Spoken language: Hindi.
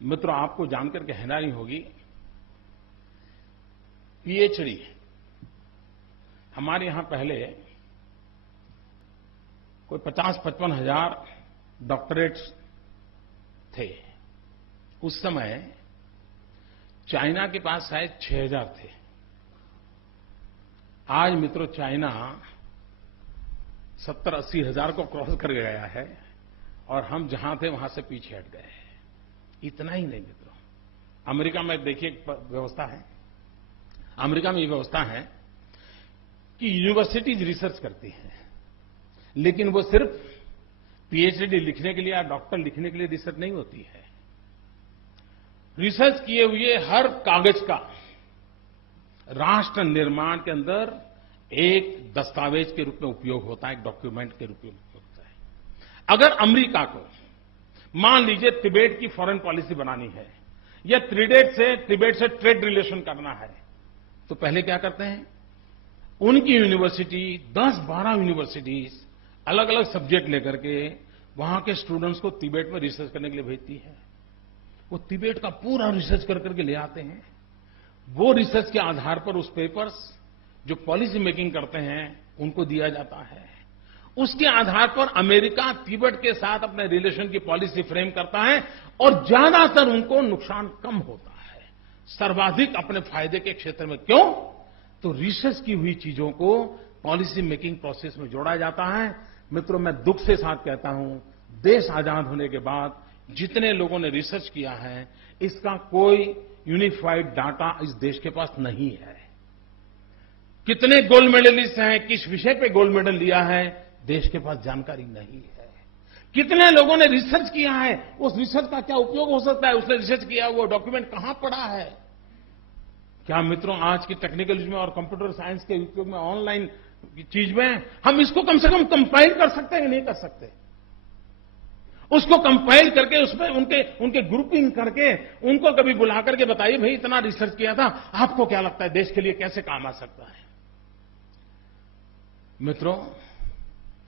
मित्रों, आपको जानकर के हैरानी होगी, पीएचडी हमारे यहां पहले कोई 50-55 हजार डॉक्टरेट्स थे। उस समय चाइना के पास शायद 6000 थे। आज मित्रों, चाइना 70-80 हजार को क्रॉस कर गया है और हम जहां थे वहां से पीछे हट गए हैं। इतना ही नहीं मित्रों, अमेरिका में देखिए एक व्यवस्था है। अमेरिका में ये व्यवस्था है कि यूनिवर्सिटीज रिसर्च करती हैं, लेकिन वो सिर्फ पीएचडी लिखने के लिए या डॉक्टर लिखने के लिए रिसर्च नहीं होती है। रिसर्च किए हुए हर कागज का राष्ट्र निर्माण के अंदर एक दस्तावेज के रूप में उपयोग होता है, एक डॉक्यूमेंट के रूप में उपयोग होता है। अगर अमेरिका को मान लीजिए तिबेट की फॉरेन पॉलिसी बनानी है या तिबेट से ट्रेड रिलेशन करना है, तो पहले क्या करते हैं, उनकी यूनिवर्सिटी 10-12 यूनिवर्सिटीज अलग अलग सब्जेक्ट लेकर के वहां के स्टूडेंट्स को तिबेट में रिसर्च करने के लिए भेजती है। वो तिबेट का पूरा रिसर्च कर करके ले आते हैं। वो रिसर्च के आधार पर उस पेपर्स जो पॉलिसी मेकिंग करते हैं उनको दिया जाता है। उसके आधार पर अमेरिका तिब्बत के साथ अपने रिलेशन की पॉलिसी फ्रेम करता है और ज्यादातर उनको नुकसान कम होता है, सर्वाधिक अपने फायदे के क्षेत्र में। क्यों? तो रिसर्च की हुई चीजों को पॉलिसी मेकिंग प्रोसेस में जोड़ा जाता है। मित्रों, मैं दुख से साथ कहता हूं, देश आजाद होने के बाद जितने लोगों ने रिसर्च किया है, इसका कोई यूनिफाइड डाटा इस देश के पास नहीं है। कितने गोल्ड मेडलिस्ट हैं, किस विषय पे गोल्ड मेडल लिया है, देश के पास जानकारी नहीं है। कितने लोगों ने रिसर्च किया है, उस रिसर्च का क्या उपयोग हो सकता है, उसने रिसर्च किया वो डॉक्यूमेंट कहां पड़ा है। क्या मित्रों, आज की टेक्निकल युग में और कंप्यूटर साइंस के उपयोग में, ऑनलाइन चीज में हम इसको कम से कम कंपाइल कर सकते हैं कि नहीं कर सकते? उसको कंपाइल करके उसमें उनके ग्रुपिंग करके उनको कभी बुला करके बताइए, भाई इतना रिसर्च किया था, आपको क्या लगता है देश के लिए कैसे काम आ सकता है? मित्रों,